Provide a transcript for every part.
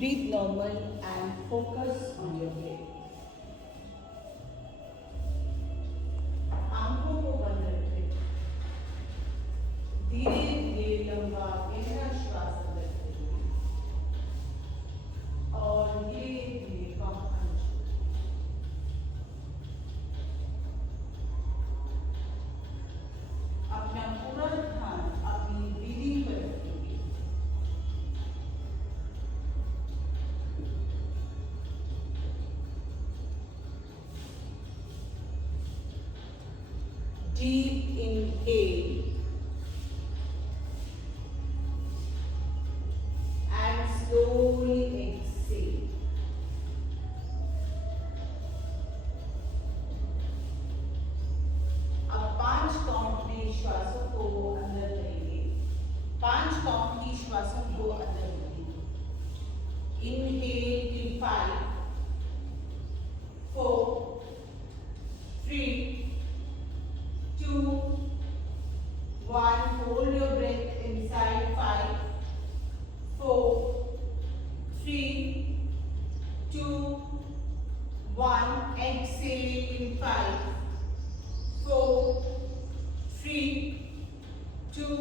Breathe normal and focus on your breath. आंखों को बंद रखें। धीरे धीरे लंबा गहरा श्वास अंदर करें और धीरे धीरे बाहर छोड़ें। अपना पूरा ध्यान अपनी ब्रीदिंग पर रखेंगे। Deep inhale and slowly exhale. अब 5 काउंट में श्वासों को अंदर करेंगे। 5 काउंट की श्वासों को अंदर करेंगे। Inhale till 5, 4, 3, 2, 1. Hold your breath inside. 5, 4, 3, 2, 1. Exhale in 5, 4, 3, 2,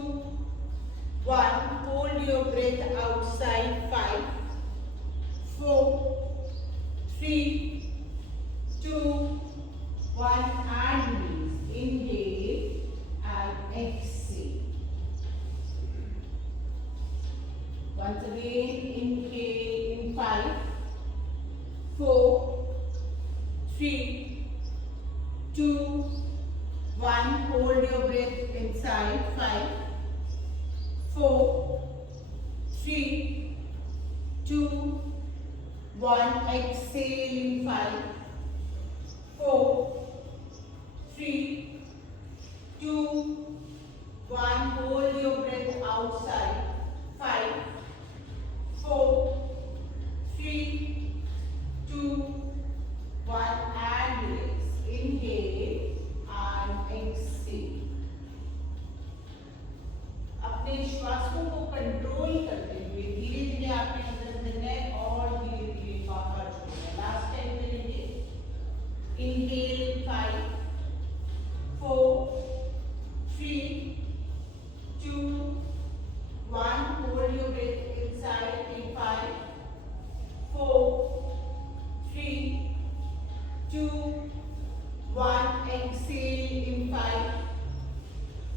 1. Hold your breath outside. 5, 4, 3, 2, 1. And release. Inhale and exhale. Once again, inhale in 5, 4, 3, 2, 1. Hold your breath inside. 5, 4, 3, 2, 1. Exhale in 5, 4, 3, 2, 1. Hold your breath outside. 5, 4, 3, 2, 1. And release. Inhale and exhale. अपने श्वासों को control करते हुए धीरे धीरे आपने अंदर भरना है और धीरे धीरे बाहर छोड़ना है। लास्ट टाइम करेंगे। Inhale 5, 4, 3, 2, 1. Hold your breath inside in 5, 4, 3, 2, 1. Exhale in 5,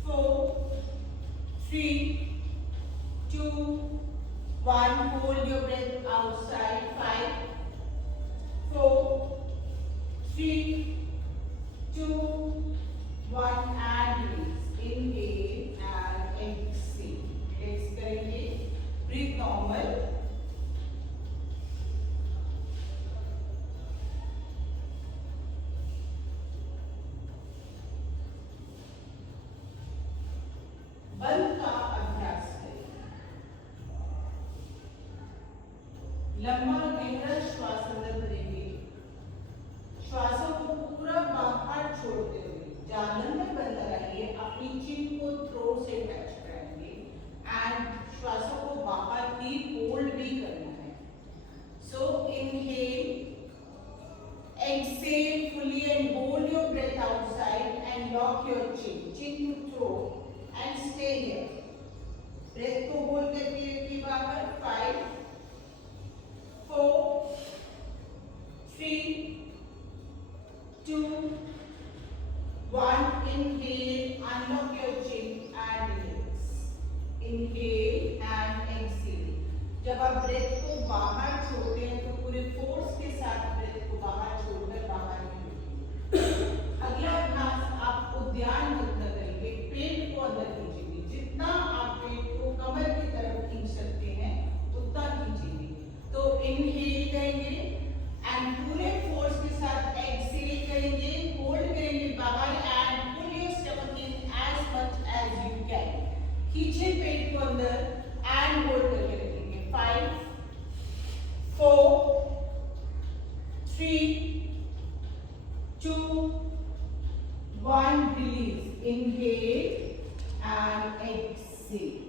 4, 3, 2, 1. Hold your breath outside. 5, 4, 3, 2, 1. And release. Inhale and exhale. Relax करेंगे. Breathe normal. बंद का अभ्यास करें। लंबा गहरा श्वास अंदर भरेंगे। श्वासों को पूरा बाहर छोड़ते हुए जांघन में बंद कराइए। अपनी चिन को थ्रोट से टच कराएंगे एंड श्वासों को बाहर ही होल्ड भी करना है। सो inhale, exhale fully and hold your breath outside and lock your chin to throat and stay here. Breath को होल्ड करके रखिए बाहर। 5, 4, 3, 2, 1. Inhale, unlock your chin and relax. Inhale and exhale. जब आप ब्रेथ को बाहर छोड़ते हैं तो पूरे फोर्स के साथ ब्रेथ को बाहर छोड़कर बाहर निकालिए। अगला अभ्यास आप उद्यान मुद्रा करेंगे। पेट को अंदर खींचेंगे। जितना आप पेट को कमर की तरफ खींच सकते हैं उतना खींचेंगे। तो इनहेल करेंगे एंड पूरे फोर्स के साथ एक्सहेल करेंगे। होल्ड करेंगे बाहर and pull your stomach in as much as you can. खींचे पेट को अंदर एंड होल्ड करके रखेंगे। 5, 4, 3, 2, 1. Release. Inhale and exhale.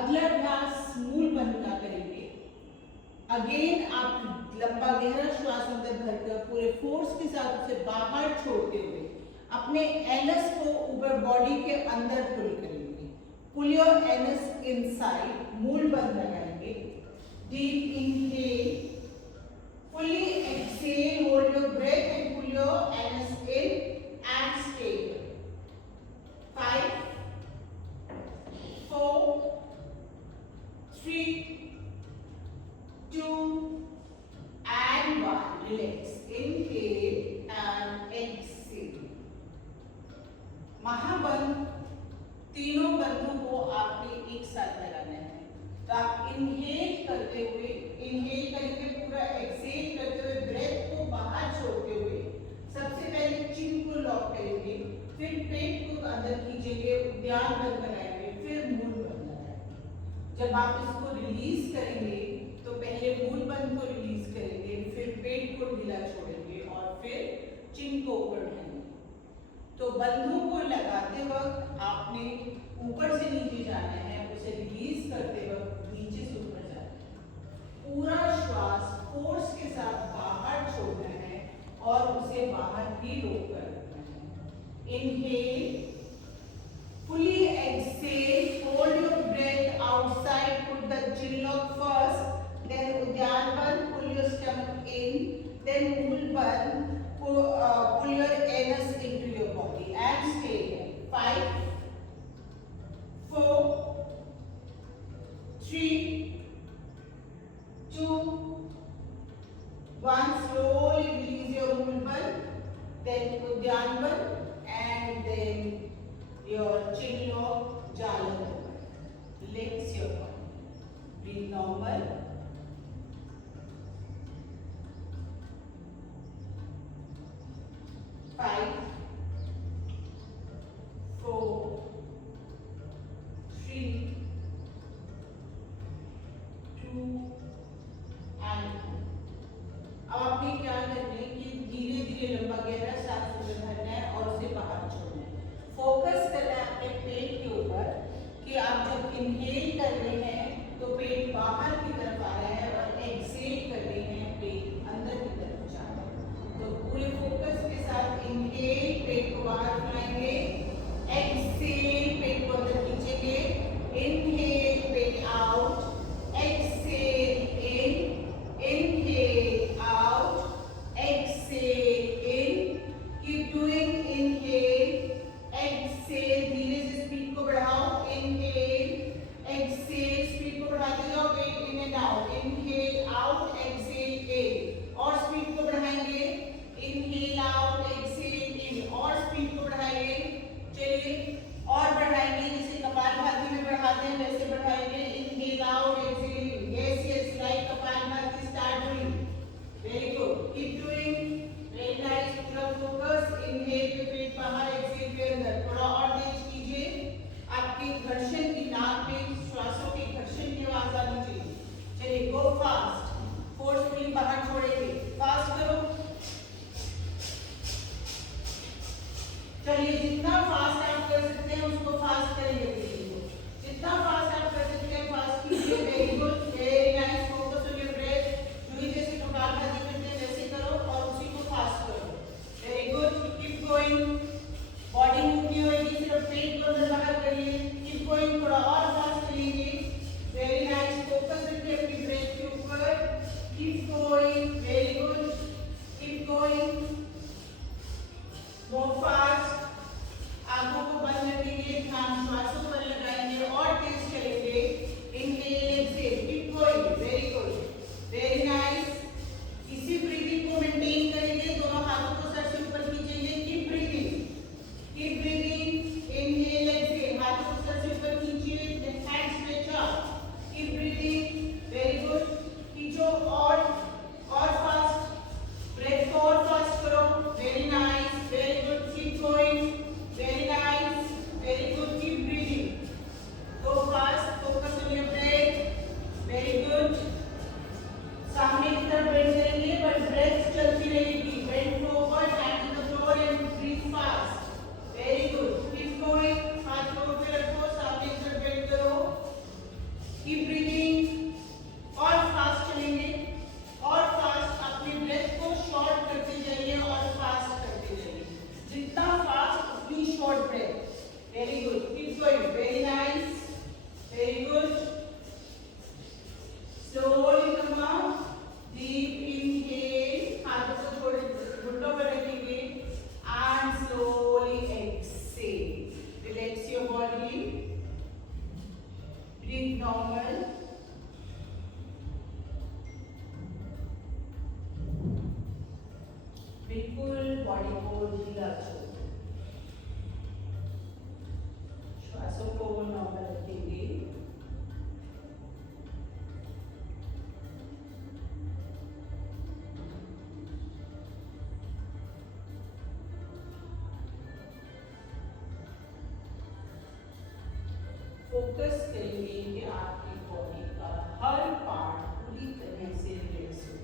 अगला अभ्यास मूल बंद का करेंगे। अगेन आप लंबा गहरा श्वास अंदर भरकर पूरे फोर्स के साथ उसे बाहर छोड़ते हुए अपने एनस को ऊपर बॉडी के अंदर पुल करेंगे। पुल योर एनस इनसाइड, मूल बंद लगाएंगे। Deep inhale, fully exhale, hold your breath and pull your anus in and stay. 5, 4, 3, 2 and 1. Relax. Inhale and exhale. महाबंध तीनों बंधों को आपने एक साथ लगाना है। तो आप इनहेल करते हुए इनहेल करेंगे, पूरा एक्सहेल करते हुए ब्रेथ को बाहर छोड़ते हुए सबसे पहले चिन को लॉक करेंगे, फिर पेट को अंदर खींचेंगे, उद्यान बंद बनाएंगे, फिर मूल बंद लगाएंगे। जब आप इसको रिलीज करेंगे तो पहले मूल बंद को रिलीज करेंगे, फिर पेट को ढीला छोड़ेंगे और फिर चिन को ऊपर उठाएंगे। तो बंधों को लगाते वक्त आपने ऊपर से नीचे जाना है, उसे रिलीज करते वक्त नीचे से ऊपर जाना है। पूरा श्वास फोर्स के साथ बाहर छोड़ना है और उसे बाहर ही रोक कर रखना है। Inhale, fully exhale, hold your breath outside, put the chin lock first, then Udyan Bandh, pull your stomach in, then Mool Bandh, pull your anus into your body and stay there. 5, 4, 3, 2, 1. Slowly release your Mool Bandh, then Udyan Bandh, and then your chin lock, Jalandhar Bandh. Relax your body. Breathe normal. 5, 4, 3, 2 and 1. अब आपने क्या करना है कि धीरे धीरे लंबा गहरा सांस अंदर भरना है और उसे बाहर छोड़ना है। फोकस करना है अपने पेट के ऊपर कि आप जब इनहेल कर रहे हैं तो पेट बाहर की तरफ आ रहा है और एक्सहेल कर रहे हैं पेट अंदर की तरफ जा रहा है। तो पूरे फोकस के साथ इनहेल, पेट को बाहर फैलाएंगे, एक्सहेल, पेट को अंदर खींचेंगे, inhale, pet out, exhale in, inhale out, exhale in. Keep doing. Inhale, exhale, धीरे से स्पीड को बढ़ाओ। Inhale, exhale, स्पीड को बढ़ाते जाओ। पेट in and out, inhale out, exhale in, और स्पीड को बढ़ाएंगे। इनहेल आउट, एक्सहेल इन, और स्पीड को बढ़ाएंगे। चलिए और बढ़ाएंगे, जैसे कपालभाति में बढ़ाते हैं वैसे बढ़ाएंगे। Inhale out, exhale in. Yes yes, like kapalbhati. Start doing. Very good. Keep doing. Very nice. पूरा focus. Inhale पे पेट बाहर, exhale पे अंदर। थोड़ा और तेज कीजिए। आपके घर्षण की नाक में श्वासों के घर्षण की आवाज आनी चाहिए। चलिए go fast. कीप ब्रीदिंग, और फास्ट चलेंगे, और फास्ट अपनी ब्रेथ को शॉर्ट करते जाइए और फास्ट करते जाइए, जितना फास्ट उतनी short breath. Very good, keep going, very nice, very good. Slowly come out, deep inhale, हाथों को थोड़े घुटनों पर रखेंगे and slowly exhale, relax your body, breathe normal. बिल्कुल बॉडी को ढीला छोड़, श्वासों को नॉर्मल रखेंगे। फोकस करेंगे कि आपकी बॉडी का हर पार्ट पूरी तरह से रिलैक्स हो।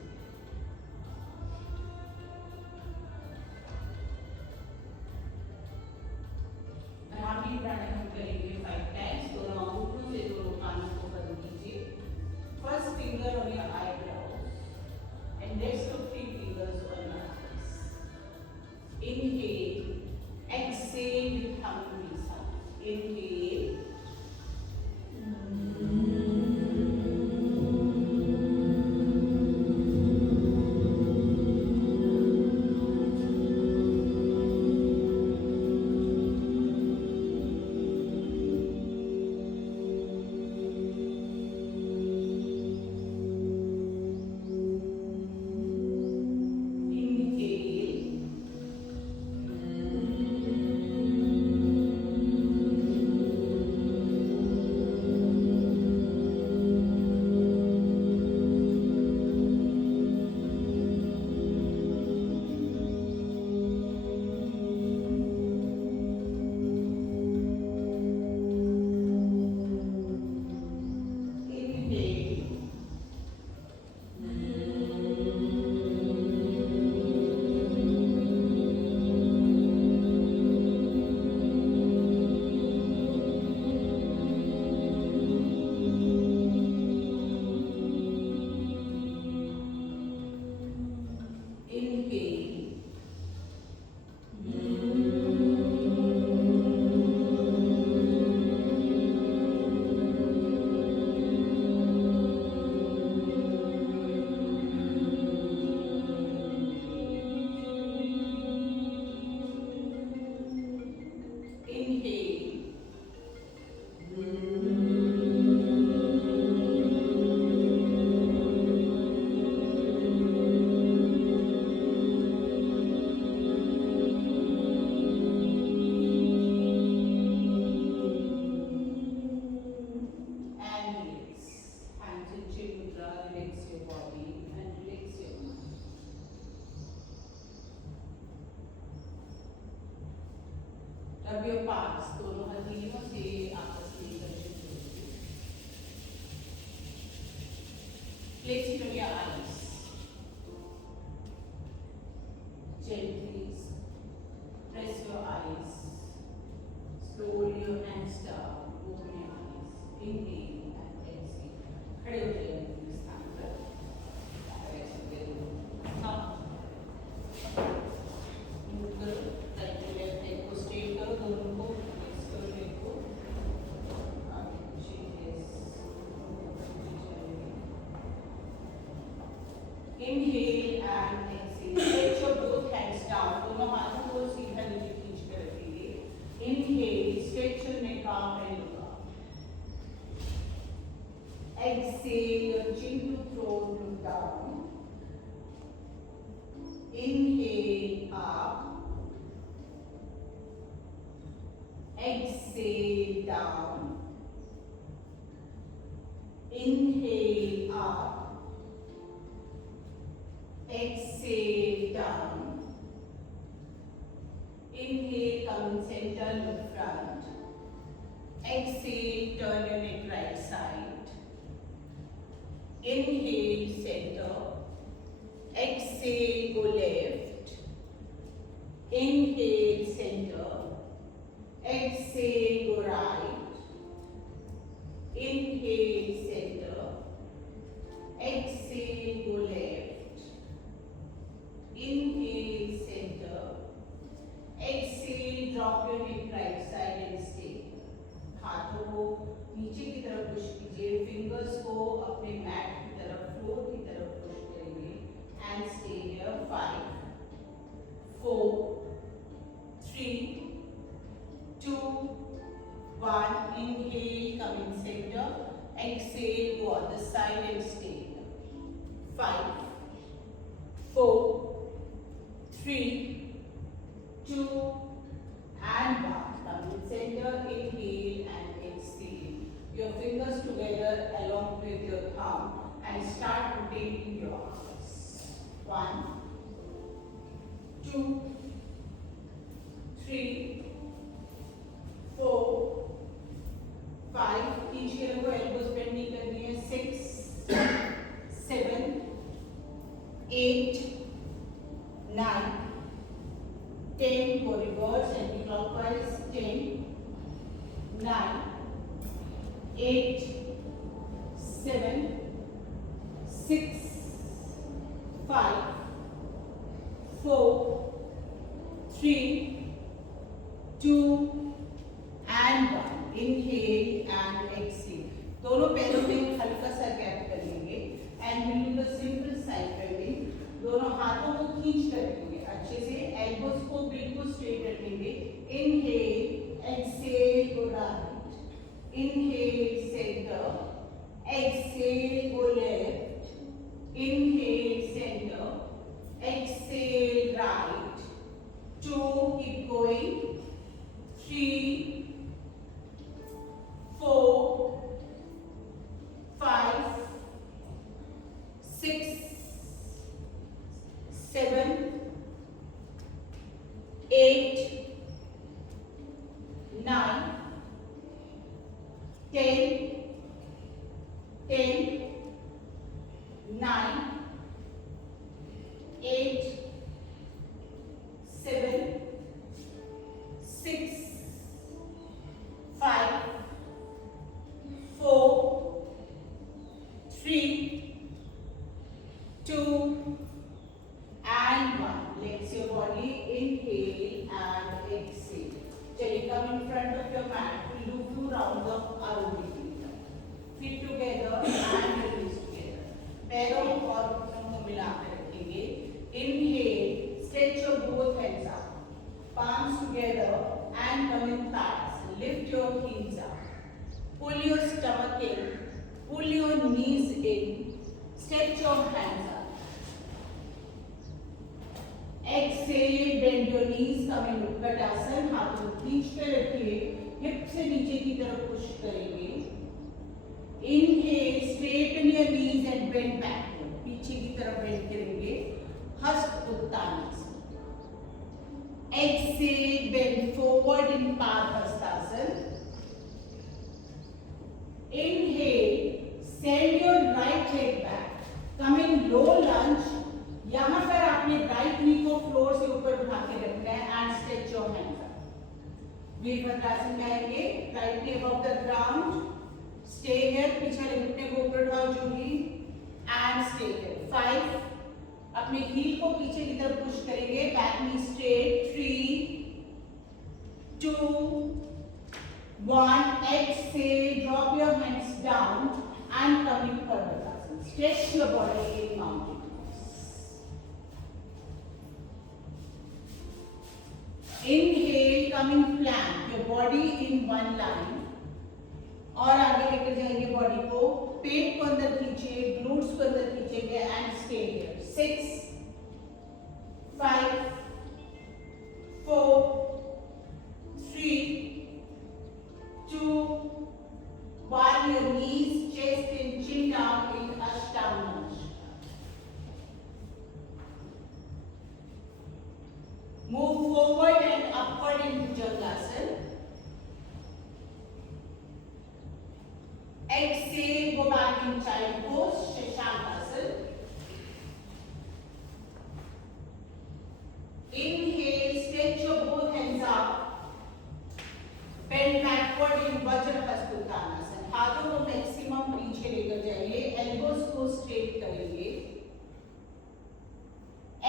भ्रामरी प्राणायाम करेंगे 5 टाइम्स। दोनों अंगूठों से दोनों कानों को बंद कीजिए। First finger on your eyebrows and next 3 fingers on your eyes. Inhale, exhale with hungry sound. Inhale. Rub your palms, दोनों हथेलियों से आपस में एकत्रित कीजिए। Place on your eyes. Gently press your eyes. Slowly your hands down. Open your eyes. Inhale and exhale. खड़े हो जाइए अपने स्थान पर। Move करो, right to left leg को straight करो, दोनों को flex करो leg को। आगे पीछे yes. Inhale and exhale. Stretch your both hands down. दोनों हाथों को सीधा नीचे खींच कर रखिए। Inhale, stretch your neck up and look up. Exhale, your chin to throat, look down. Inhale up. Exhale down. Inhale up. Exhale down. Inhale, come in center, look front. Exhale, turn your neck right side. Inhale, center. Exhale, go left. Inhale, center. Exhale, go right. Inhale, center. exhale, go on the side and stay here. 5, 4, 3, 2, and 1. Come to center, inhale and exhale. Your fingers together along with your thumb and start rotating your arms. 1, 2, 3, 4, 5. खींच के रखो, elbows bend नहीं करनी है. 6, 7, 8, 9, 10. Go reverse anti-clockwise. 10, 9, 8, 7, 6, 5, 4, 3, 2, and 1. Inhale and exhale. दोनों पैरों में हल्का सा गैप कर लेंगे and we'll do the simple side bending. दोनों हाथों को खींच कर रखेंगे अच्छे से, elbows को बिल्कुल straight रखेंगे. Inhale, exhale, go right. Inhale, center. Exhale, go left. Inhale, center. Exhale, right. 2, keep going. 3, 4, 5, 6, 7, 8, 9, 10, 9, 8, 7, 6, 5, 4, 3, 2, and 1. Flex your body. Inhale and exhale. Chaliye, come in front of your mat. We'll do 2 rounds of Arundhati. Feet together and release together. पैरों और घुटनों को मिलाकर रखेंगे. Inhale. Stretch your both hands up. Palms together and come in Tadasana. Lift your heels up. Pull your stomach in. Pull your knees in. Stretch your hands up. Exhale, bend your knees, come in Utkatasana. हाथों को खींच कर रखिए. Hip से नीचे की तरफ push करेंगे. Inhale, straighten your knees and bend backward. पीछे की तरफ बेंड करेंगे. हस्त Uttanasana. Exhale, bend forward in Padhastasana. Inhale, send your right leg back. Come in low lunge. यहाँ पर आपने राइट नी को फ्लोर से ऊपर उठा के रखना है and stretch your hands up. Virabhadrasana में आएंगे. Right knee above the ground. Stay here. पीछे वाले घुटने को ऊपर उठाओ जूही एंड स्टे हियर. 5. अपने हील को पीछे की तरफ पुश करेंगे. Back knee straight. 3, 2, 1. Exhale. Drop your hands down and come in Padhasana. Stretch your body in mountain. Inhale, come in plank. Your body in one line. और आगे लेकर जाएंगे बॉडी को. पेट को अंदर खींचिए, ग्लूट्स को अंदर खींचेंगे and stay here. 6, 5, 4, 3, 2, 1. Your knees, chest and chin down in Ashtanga. Move forward and upward in Bhujangasana. Exhale, go back in child pose, Shashankasana. Inhale, stretch your both hands up. Bend backward in Vajrahastasana. हाथों को maximum पीछे लेकर जाइए. Elbows को straight करेंगे.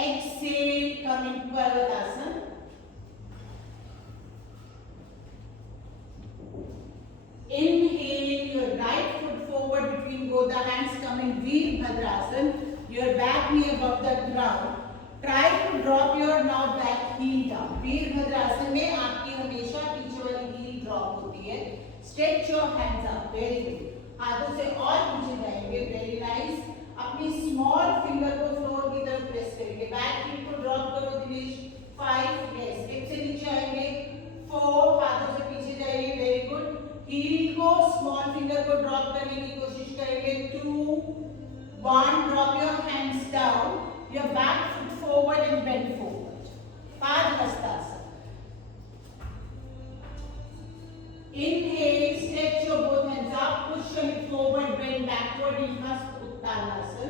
Exhale, come in Parvatasana. Inhale, your right foot forward between both the hands. Come in Veerbhadrasana. Your back knee above the ground. Try to drop your now back heel down. Veerbhadrasana में आपकी हमेशा पीछे वाली heel drop होती है. Stretch your hands up. Very good. हाथों से और पीछे जाएंगे, वेरी नाइस। अपनी स्मॉल फिंगर को फ्लोर की तरफ प्रेस करेंगे, बैक हील को ड्रॉप करो दिनेश, 5, यस, हिप से नीचे आएंगे, 4, हाथों से पीछे जाइए, वेरी गुड। हील को स्मॉल फिंगर को ड्रॉप करने की कोशिश करेंगे, 2, 1, drop your hands down, your back foot forward and bend forward, padahastasana. Inhale, stretch your both hands up, push your hip forward, bend backward in Hasta Uttanasana.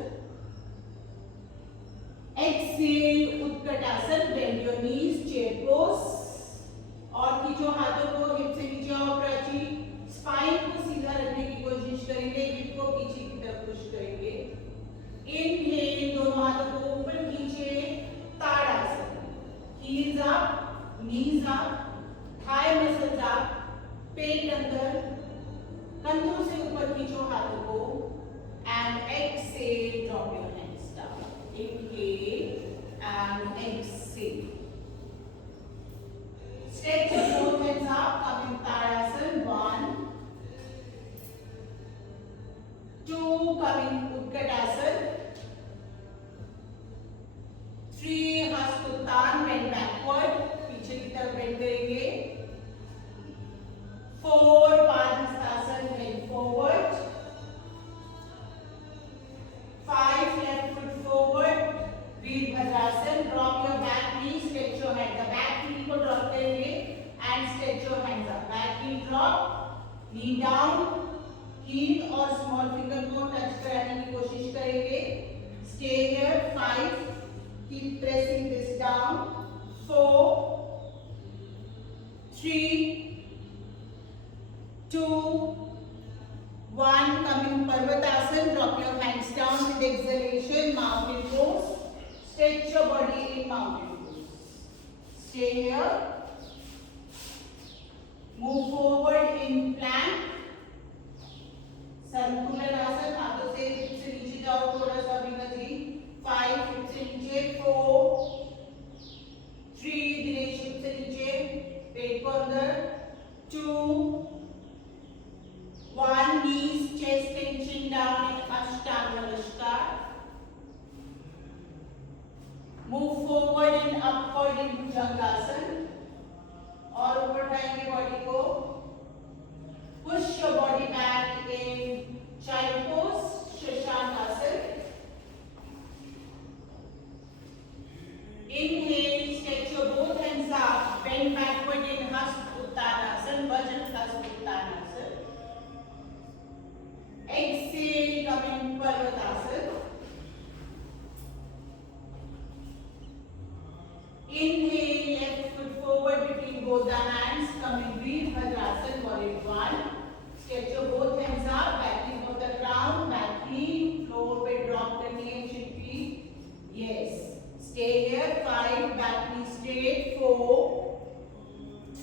Exhale, Utkatasana, bend your knees, chair pose. और खींचो हाथों को, hip से नीचे आओ, Prachi, spine को सीधा रखने की कोशिश करेंगे, हिप को पीछे की तरफ पुश करेंगे। Inhale, दोनों हाथों को ऊपर खींचे, ताड़ासन, heels up, knees up, thigh muscles up, पेट अंदर, कंधों से ऊपर खींचो हाथों को, and exhale, drop your hands down, inhale and exhale, stretch your both hands up, come in tadasana, 1, 2, come in utkatasana, 3, hastotthan, bend backward, पीछे की तरफ बेंड करेंगे, 4, Padhastasana, bend forward, 5, left foot forward, Virabhadrasana, drop your back knee, stretch your hands, the back knee को drop करेंगे and stretch your hands up, back knee drop, knee down, heel और small finger को touch कराने की कोशिश करेंगे, stay here, 5, keep pressing this down, 4, 3, 2, 1, come in Parvatasana, drop your hands down with exhalation, mountain pose, stretch your body in mountain pose, stay here, move forward in plank, Santulanasana, हाथों से hip से नीचे जाओ थोड़ा सा वीना जी, 5, hip से नीचे, 4, 3, Dinesh hip से नीचे, पेट को अंदर, 2, 1, knees, chest tension down in Ashtanga Namaskar. Move forward and upward in Bhujangasana. और ऊपर उठाएंगे बॉडी को. Push your body back in child pose, Shashankasana. Inhale, stretch your both hands up, bend backward in Hasta Uttanasana, Vajrasana Uttanasana. Exhale, come in Parvatasana. Inhale, left foot forward between both the hands. Come in Virabhadrasana, warrior 1. Stretch your both hands up, back knee of the ground, back knee, floor पे drop करनी है शिल्पी. Yes. Stay here, 5, back knee straight, 4,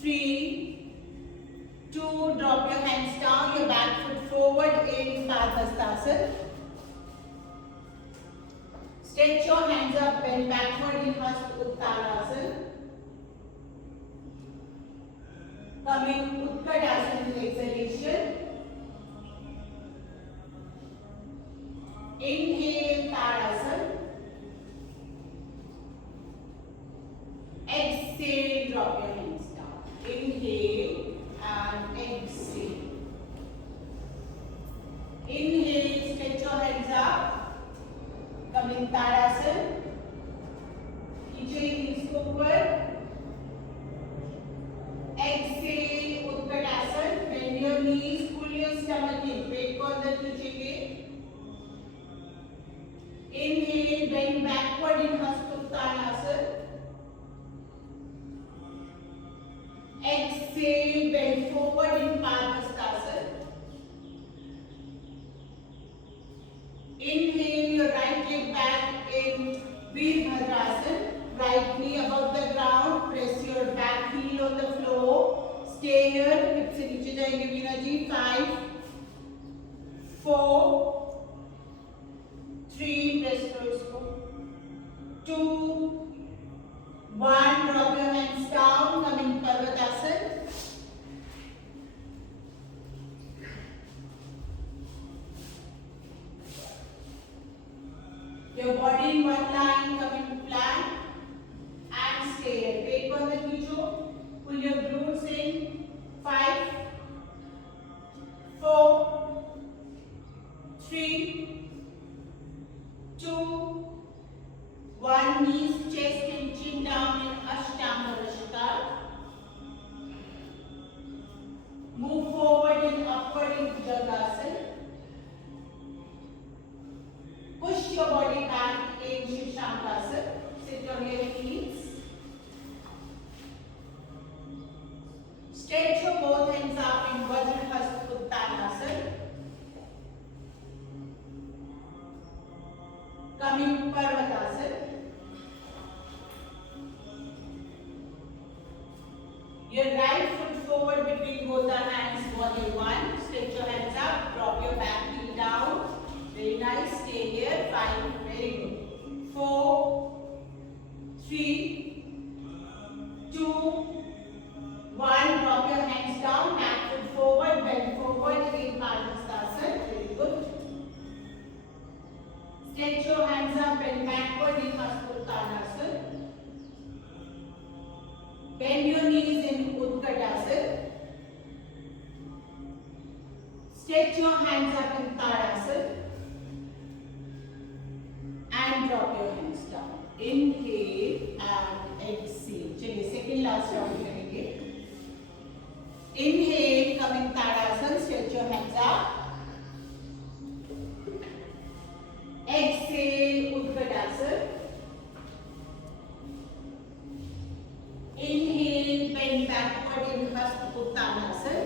3, 2, drop your hands down, your back foot forward in Padhastasana. Stretch your hands up, bend backward in Hasta Uttanasana. Come in Utkatasana with exhalation. Inhale, Tadasana. Exhale, drop your hands down. Inhale and exhale. Inhale, stretch your hands up. Come in Tadasana. खींचे heels को ऊपर. Exhale, Utkatasana. Bend your knees, pull your stomach in. पेट को अंदर खींचेंगे. Inhale, bend backward in Hasta Uttanasana. Exhale, bend forward in Padhastasana. Inhale, your right leg back in Virabhadrasana. Right knee above the ground. Press your back heel on the floor. Stay here. Hip से नीचे जाएंगे वीना जी. 5, 4, 3. Press करो इसको. 2, 1. Drop your hands down. Come in Parvatasana. your body in one line, come into plank and stay here. Take on the kneejo, pull your glutes in. 5, 4, 3, 2, 1. Knees, chest and chin down in Ashtanga Namaskar. Move forward and upward in Bhujangasana. Push your body back in Shishankasana. Sit on your knees. Stretch your both hands up in Vajrahasta Uttanasana. Coming Parvatasana. Your right foot forward between both the hands, warrior 1. Stretch your hands up, drop your back heel down. Very nice, stay here. 5, very good. 4, 3, 2, 1. Drop your hands down, back foot forward, bend forward, again Padmastasana. Very good. Stretch your hands up, bend backward in Hasuttanasana. Bend your knees in Utkatasana. Stretch your hands up in Tadasana. And drop your hands down. Inhale and exhale. चलिए second last round करेंगे. Inhale, come in Tadasana. Stretch your hands up. Exhale, Utkatasana. Inhale, bend backward in Hasuttanasana.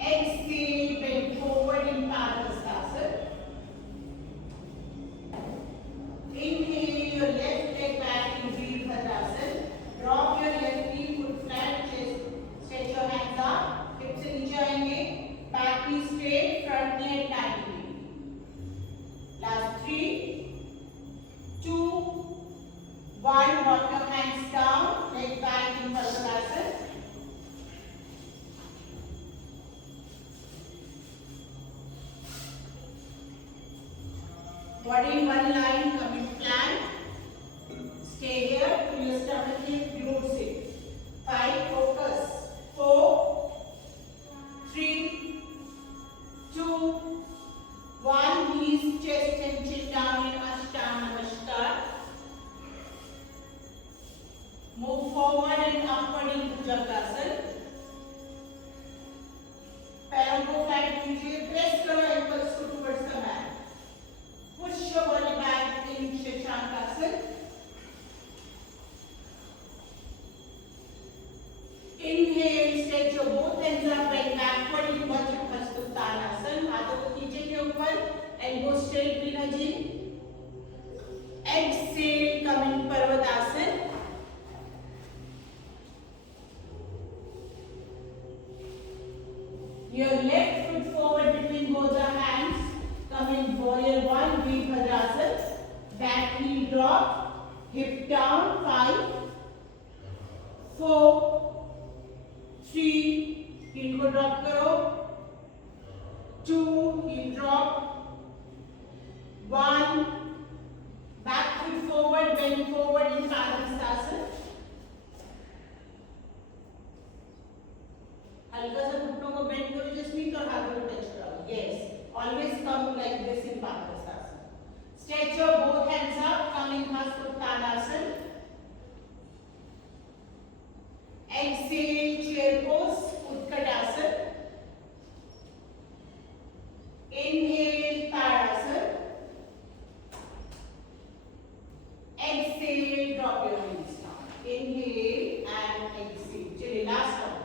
Exhale, bend forward in Padmastasana. Inhale, your left leg back in Virabhadrasana. Drop your left knee, foot flat, chest. Stretch your hands up. Hips से नीचे आएंगे. Back knee straight, front knee at 90. Last 3, 2, 1. Drop your hands down. Leg back in Virabhadrasana. Body in one line, come in plank. Stay here, pull your stomach in, glutes in. 5, focus. 4, 3, 2, 1. Knees, chest and chin down in Ashtanga Namaskar. Move forward and upward in Bhujangasana. पैरों को flat कीजिए, press करो ankles को towards the mat. Push your body back in Shashankasana. Inhale, stretch your both hands up, bend backward in Vajrahasta Uttanasana. हाथों को नीचे के ऊपर, elbow straight बिना जी. Exhale, come in Parvatasana. Your left foot forward between both the hands. Come in warrior 1, Virabhadrasana. Back heel drop, hip down. 5, 4, 3, heel को drop करो. 2, heel drop. 1, back foot forward, bend forward in Padmastasana. हल्का सा घुटनों को bend करो, just NEET और हाथों को टच करो. Yes. Always come like this in Padmastasana. Stretch your both hands up, come in Hasuttanasana. Exhale, chair pose, Utkatasana. Inhale, Tadasana. Exhale, drop your hands down. Inhale and exhale. चलिए last one.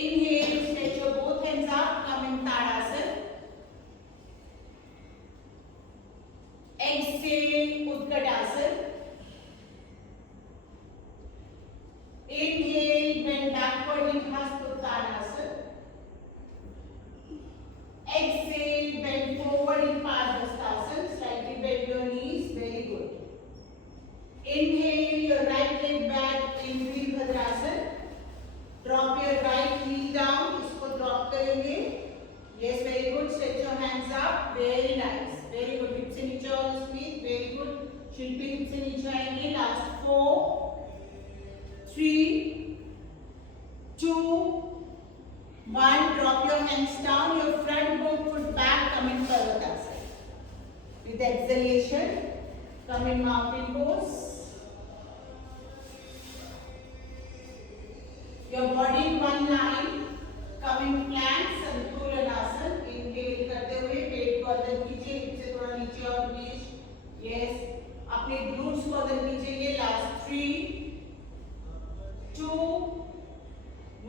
Inhale, stretch your both hands up, come in Tadasana. Exhale, Utkatasana. Inhale, bend backward in Hasuttanasana. Exhale, bend forward in Padmastasana. Slightly bend your knees, very good. Inhale, your right leg back in Virabhadrasana. Drop your right knee down, इसको drop करेंगे. Yes, very good. Stretch your hands up. Very nice, very good. Hip से नीचे और speed, very good. शिल्पी hip से नीचे आएंगे. Last 4 3 2 1. Drop your hands down. Your front both foot back. Come in Parvatasana. With exhalation, come in mountain pose. Your body in one line. Come in plank, Santulanasana. Inhale करते हुए पेट को अंदर कीजिए, hip से थोड़ा नीचे और नीचे. Yes. अपने glutes को अंदर कीजिए. Last 3 2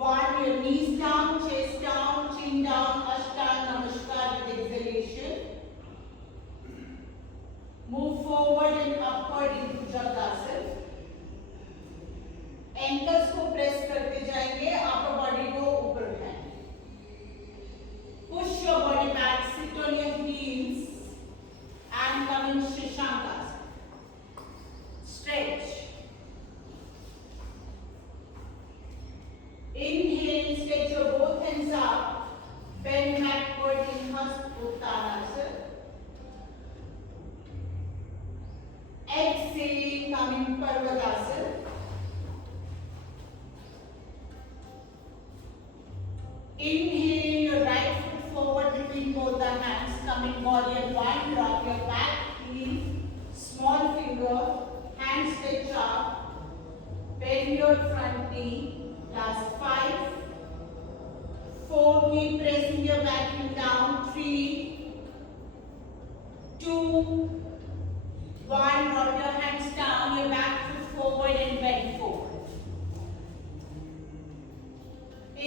1. Your knees down, chest down, chin down. Ashtanga Namaskar with exhalation. Move forward and upward into Jagdasana. Ankles को प्रेस करते जाएंगे. अपर बॉडी को ऊपर उठाएंगे. Push your body back, sit on your heels and come in Shashankasana. Stretch. Inhale, stretch your both hands up. Bend backward in Uttanasana. Exhale, come in Parvatasana. Inhale, your right foot forward between both the hands. Come in warrior one. Drop your back heel, small finger, hand stretch up. Bend your front knee. Last 5 4. Keep pressing your back heel down. 3 2 1. Drop your hands down. Your back foot forward and bend forward.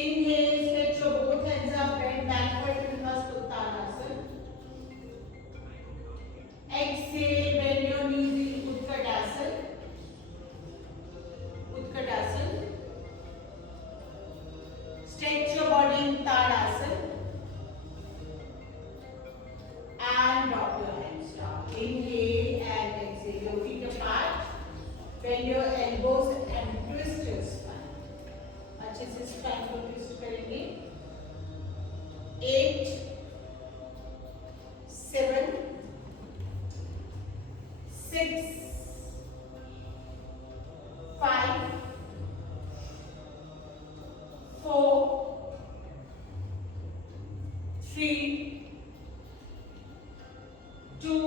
Inhale, stretch your both hands up, bend backward in Uttanasana. Exhale, bend your knees in Utkatasana. Utkatasana. Stretch your body in Tadasana. And drop your hands down. Inhale and exhale. Your feet apart. Bend your elbows and twist your spine. अच्छे से spine को twist करेंगे. 8 7 6 5 4 3 2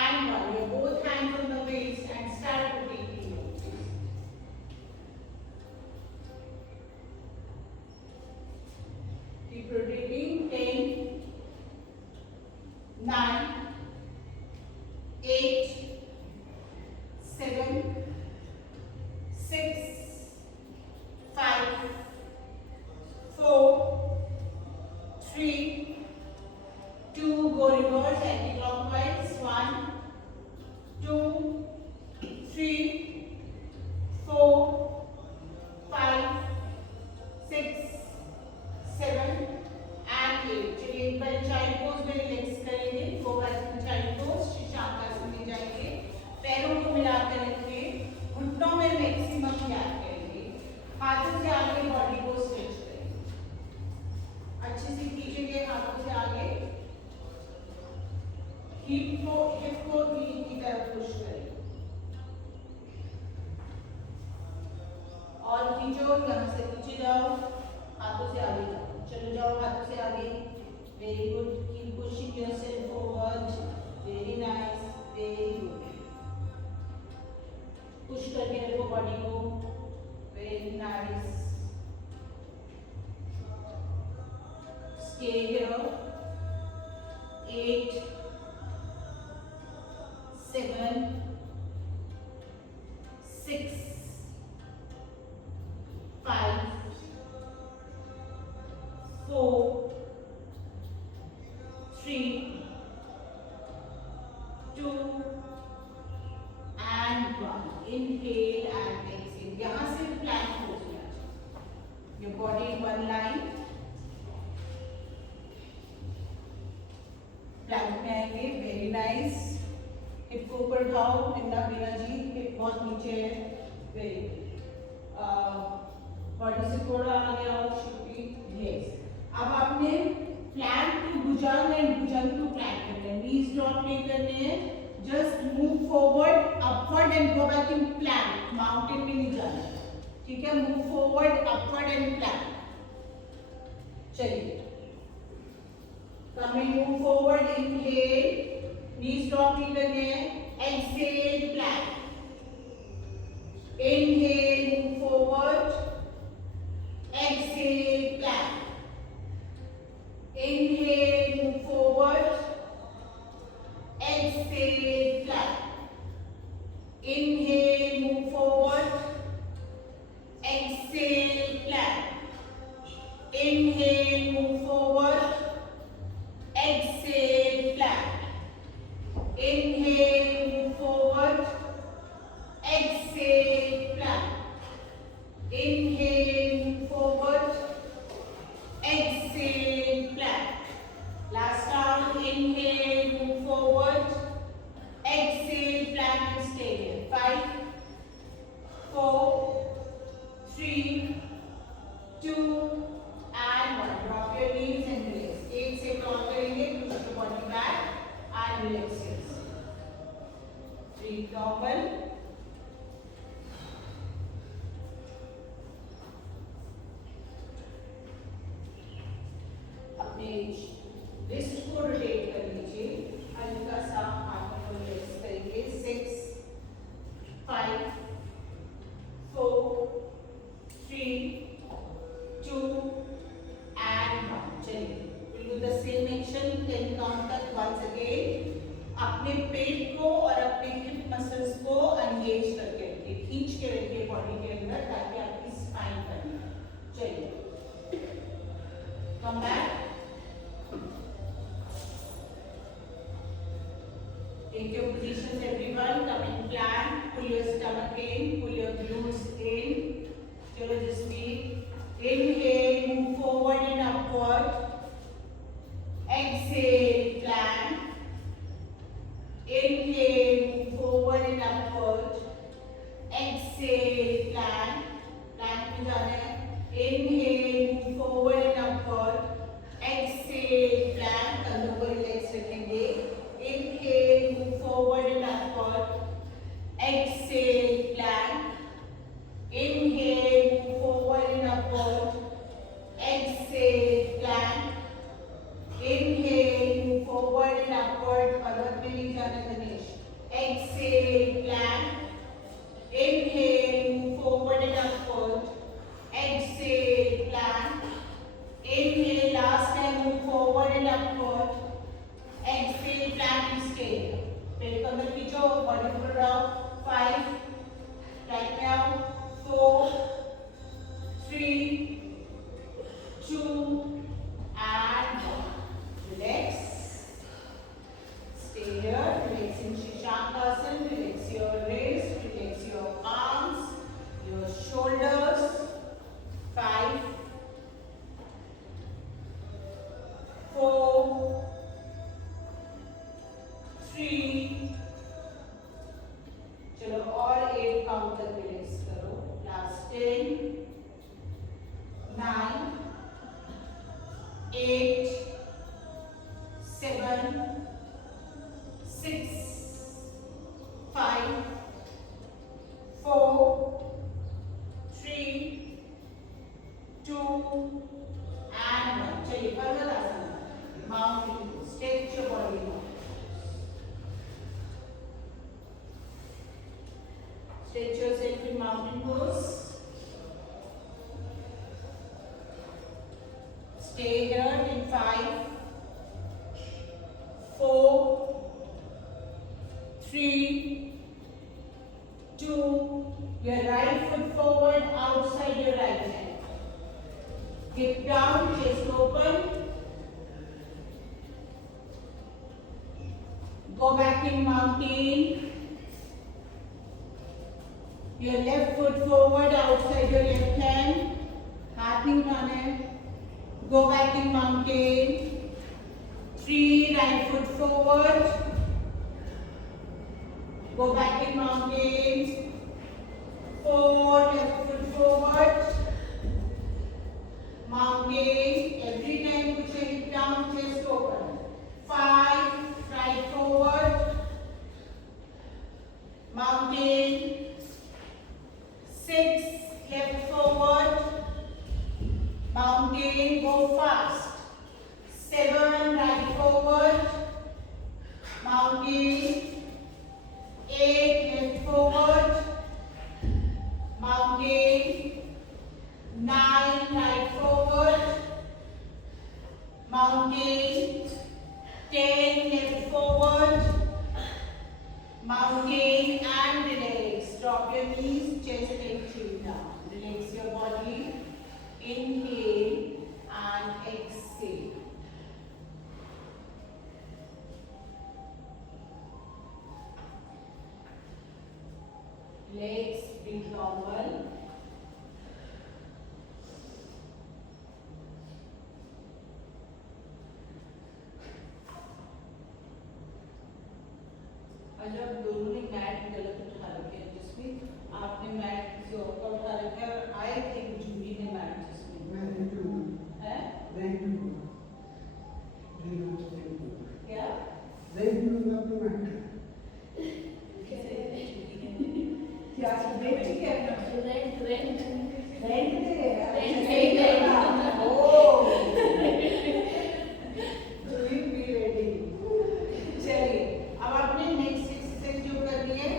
and 1. Your both hands on the waist and start rotating. Keep rotating. 10 9 8 7 6 5 4 3 2. Go reverse anti-clockwise. 1 2 3 4 5 6 7 and 8. चलिए एक बार child pose में relax करेंगे. Focus child pose. Shashankasana में जाएंगे. पैरों को मिलाकर रखिए. घुटनों में मैक्सिमम याद करेंगे. हाथों से आगे बॉडी को स्ट्रेच करेंगे. अच्छे से खींचेंगे हाथों से आगे. हिप को नी की तरफ पुश करें और खींचो. यहाँ से नीचे जाओ, हाथों से आगे जाओ. चलो जाओ हाथों से आगे. Very good. Keep pushing yourself forward. Very nice, very good. Push करके रखो बॉडी को. Very nice. Stay here. 8 7 6 5 4 3 2 and 1. Inhale and exhale. यहाँ से plank pose में आ जाओ. Your body in one line. Plank में आएंगे. Very nice. हिप को ऊपर उठाओ. बिंदा मीना जी, हिप बहुत नीचे है. Very good. बॉडी से थोड़ा आगे आओ. शुक्रिया. यस. अब आप बैक इन प्लैंक, माउंटेन में नहीं जाना, ठीक है। Move forward, upward and plank. चलिए, coming, move forward, inhale, knees drop in again, exhale, plank. Inhale, move forward, exhale, plank. Inhale, move forward, exhale, plank. Inhale, move forward, exhale, plank. Inhale, move forward, exhale, plank. Inhale, move forward, exhale, plank. Inhale, move forward, exhale, plank. Last round, inhale, move forward, exhale, plank and stay here. 5, 4, 3, 2 and 1. Drop your knees and relax. एक से count करेंगे, push the body back and relax yourself. Breathe normal. अपने wrist को rotate कर लीजिए, हल्का सा हाथों को रिलैक्स करेंगे। 6, 5, 4, 3, 2 and 1. चलिए, we'll do the same action 10 count तक once again. अपने पेट को और अपने हिप मसल्स को एंगेज करके रखिए, खींच के रखिए बॉडी के अंदर, ताकि आपकी स्पाइन बने। चलिए, come back, take your positions everyone, come in plank, pull your stomach in, pull your glutes in. चलो, just breathe, inhale, move forward and upward, exhale, plank. Inhale, move forward and upward. Exhale, plank. Plank में जाना है. Inhale, move forward and upward. Exhale, plank. कंधों को relax रखेंगे. Inhale, move forward and upward. Exhale, plank. Inhale, move forward and upward. Exhale, plank. Inhale, move forward and upward. पर्वत में नहीं जाना Ganesh. Exhale, plank. Inhale, move forward and upward. Exhale, plank. Inhale, last time, move forward and upward. Exhale, plank and stay. पेट को अंदर खींचो, body को उठाओ. 5, right now, 4, 3, 2 and 1. Relax. Stay here. Relax in Shishankasan. Relax your wrist. Relax your arms, your shoulders. 5, 4, 3. चलो, और 8 count तक relax करो. Last 10, 9, 8, 7, 6, 5, 4, 3, 2 and 1. चलिए, parvatasana, mountain pose. Stretch your body now. Stretch yourself in mountain pose. Stay here in 5, 4, 3, 2. Your right foot forward, outside your right hand. Hip down, chest open. Go back in mountain. Your left foot forward, outside your left hand. हाथ नहीं उठाना है. Go back in mountain. 3, right foot forward. Go back in mountain. 4, left foot forward. Mountain. Every time put your hip down, chest open. 5, right forward. Mountain. mountain, 10, left forward, mountain and relax. Drop your knees, chest and chin down. Relax your body. Inhale and exhale. Legs be normal. जब दोनों ने mat गलत उठा रखे हैं जिसमें आपने mat किसी और का उठा रखा है और आई थिंक जूही ने मैट जिसमें है क्या क्या रेंट क्या रेंट रेंट रेंट दे रेंट ओ जूही बी रेडी चलिए अब आपने नेक्स्ट एक्सरसाइज जो करनी है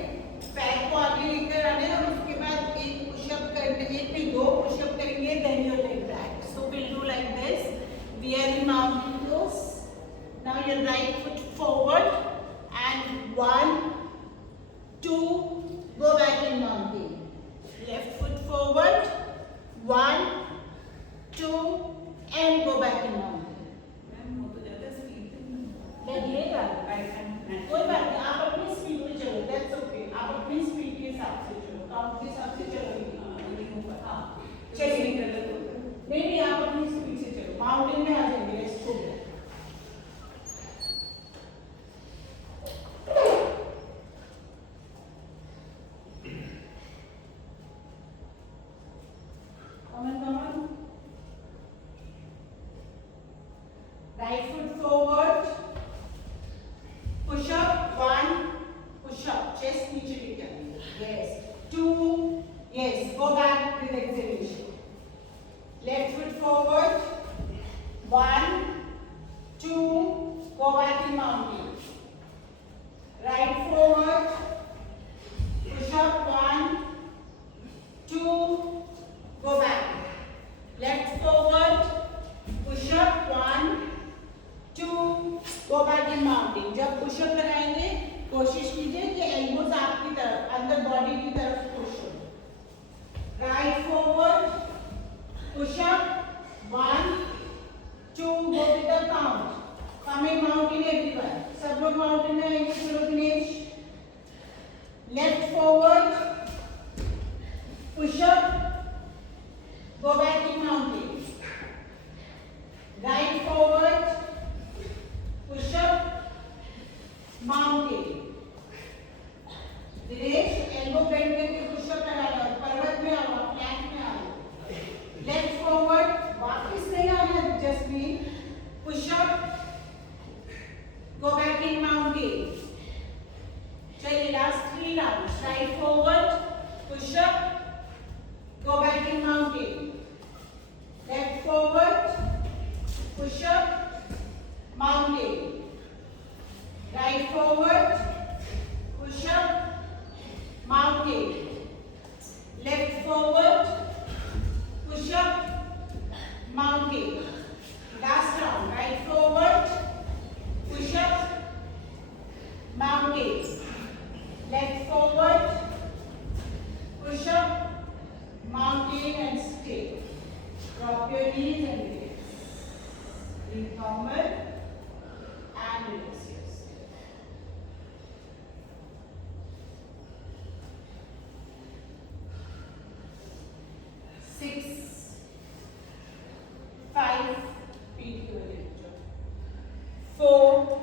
पैर को आगे लेकर आना है और उसके बाद एक पुशअप करने एक नहीं दो पुशअप करेंगे then your leg back so will do like this we are in mountain pose now your right foot forward and 1 2 go back in mountain left foot forward 1 2 and go back in mountain ma'am वो तो ज्यादा speed लगेगा कोई बात नहीं आप अपनी speed पे चलो दैट्स ओके आप अपनी स्पीड के हिसाब से चलो काउंट के हिसाब से चलोगे हां चलिए नहीं आप अपनी स्पीड से चलो माउंटेन में आ जाएंगे let's go right foot forward push up 1 push up chest नीचे लेकर yes 2 yes go back with exhalation left foot forward 1 2 go back in mountain right forward push up 1 2 go back left forward push up 1 2 go back in mountain जब push up कराएंगे कोशिश कीजिए कि elbows आपकी तरफ अंदर बॉडी की तरफ पुश हो right forward push up 1 2 go with the count come in mountain everyone सब लोग माउंटेन में आएंगे चलो Dinesh left forward push up go back in mountain right forward push up mountain Dinesh elbow bend करके पुश अप लगाना और पर्वत में आओ प्लैंक में आओ लेफ्ट फॉरवर्ड वापस नहीं आना Jasmine push up go back in mountain चलिए last 3 rounds right forward push up go back in mountain left forward push up mountain right forward push up mountain left forward push up mountain last round right forward push up mountain left forward push up mountain and stay drop your knees and relax breathe normal and relax yourself 6 5 feet to the left 4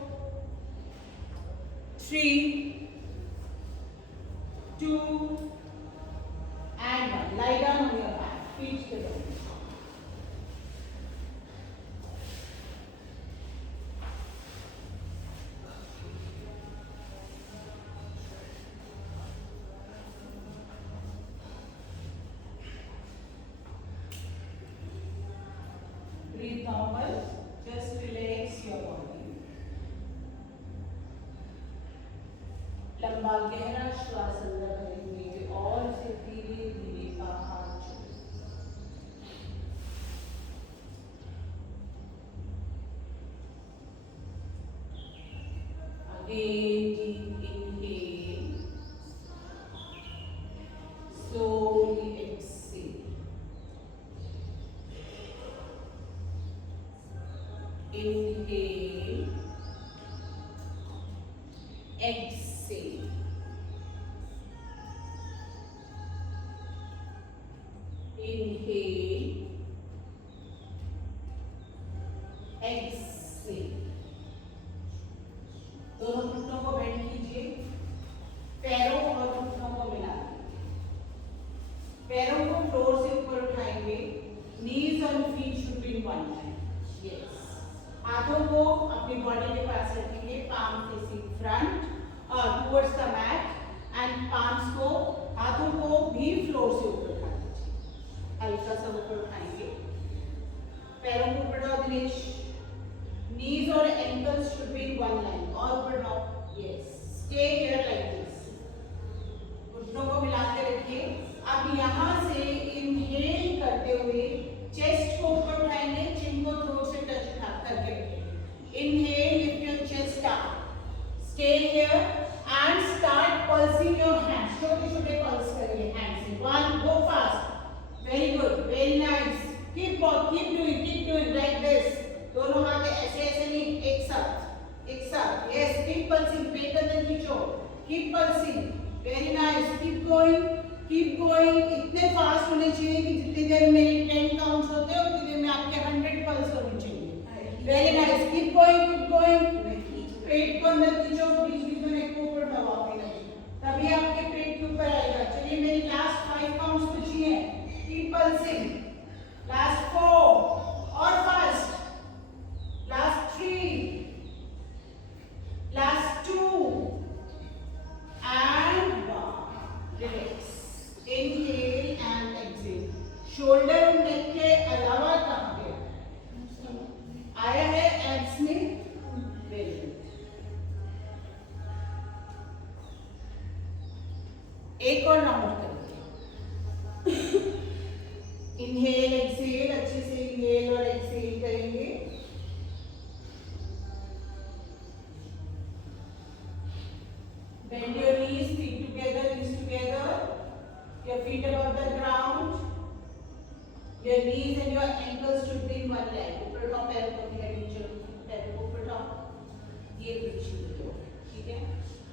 3 2 and 1 lie down on your back feet to the left breathe normal just relax your body लंबा गहरा श्वास अंदर भरेंगे और से धीरे धीरे बाहर छोड़ें। 5 deep inhale. Slowly exhale. Inhale. Exhale. Inhale. Exhale. दोनों घुटनों को बेंड कीजिए. पैरों और घुटनों को मिला दीजिए. पैरों को फ्लोर से ऊपर उठाएंगे. नीज और feet should be in one line. Yes. हाथों को अपनी बॉडी के पास रखेंगे. पाम फेसिंग फ्रंट और towards the mat. And palms को, हाथों को भी फ्लोर से ऊपर उठा दीजिए. हल्का सा ऊपर उठाएंगे. पैरों को ऊपर उठाओ Dinesh. Knees or ankles should be in one line. और ऊपर उठाओ. Yes. Stay here like this. घुटनों को मिलाते रखिए. अब यहाँ से इनहेल करते हुए चेस्ट को ऊपर उठाएंगे. चिन को थ्रोट से टच करके रखेंगे. Inhale, lift your chest up. Stay here and start pulsing your hands. छोटे-छोटे pulse करिए hands से. One, go fast. Very good. Very nice. Keep doing like this. दोनों हाथ ऐसे ऐसे नहीं, एक साथ. Yes, keep pulsing. पेट अंदर खींचो. Keep pulsing. Very nice. Keep going. इतने फास्ट होने चाहिए कि जितनी देर में 10 काउंट्स होते हैं उतनी देर में आपके 100 पल्स होने चाहिए. Very nice. Keep going. पेट को अंदर खींचो. बीच में नेक को ऊपर दबाओ. तभी आपके पेट के ऊपर आएगा. चलिए मेरी लास्ट 5 काउंट्स बची हैं. Keep pulsing. Last 4 और fast. Last 3, last 2, and 1. Relax. Inhale and exhale. Shoulder neck के अलावा कहाँ पे आया है एब्स में? Very good. एक और राउंड करेंगे. Inhale, exhale. अच्छे से inhale और exhale करेंगे. Bend your knees, feet together, your feet above the ground. Your knees and your ankles should be in one line. ऊपर उठाओ पैरों को. पैरों को ऊपर उठाओ. ये पोजीशन लो. ठीक है.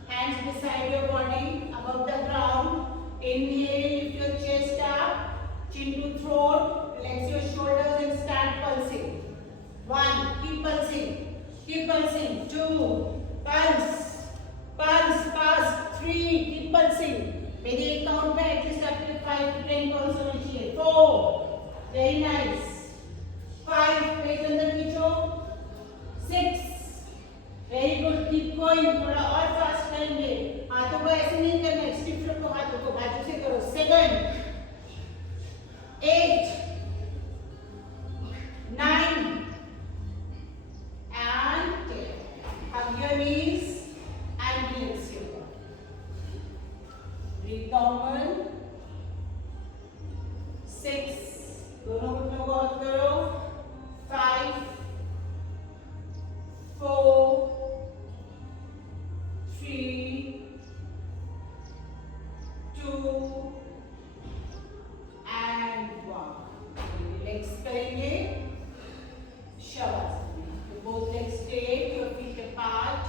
Hands beside your body, above the ground. Inhale, lift your chest up, chin to throat. Relax your shoulders and start pulsing. 1, keep pulsing. 2, pulse. 3, keep pulsing. मेरे एक काउंट में एटलीस्ट आपके 5 to 10 पल्स होने चाहिए. 4, very nice. 5, पेट अंदर खींचो. 6, very good. keep going. थोड़ा और फास्ट करेंगे. हाथों को ऐसे नहीं करना. स्टिफ रखो हाथों को. बाजू से करो. 7, 8, 9 and 10. Hug your knees. Breathe normal. 6, दोनों घुटनों को हग करो. 5, 4, 3, 2 and 1. Legs करेंगे. Shavasana. Both legs straight, your feet apart.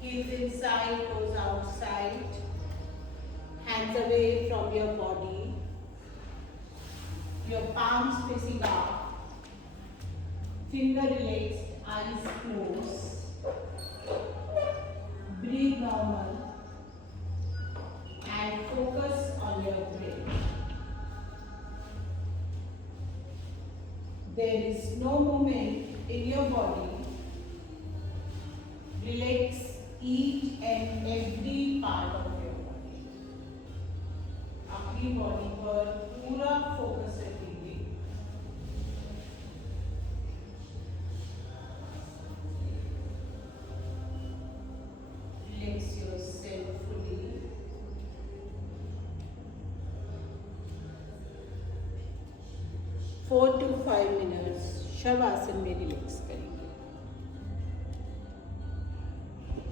Heels inside, toes outside. Hands away from your body. Your palms facing up. Finger relaxed, eyes closed. Breathe normal. And focus on your breath. There is no movement in your body. Relax each and every part of your body. अपनी body पर पूरा focus रखेंगे. Relax yourself fully. 4 to 5 minutes shavasana में relax करेंगे.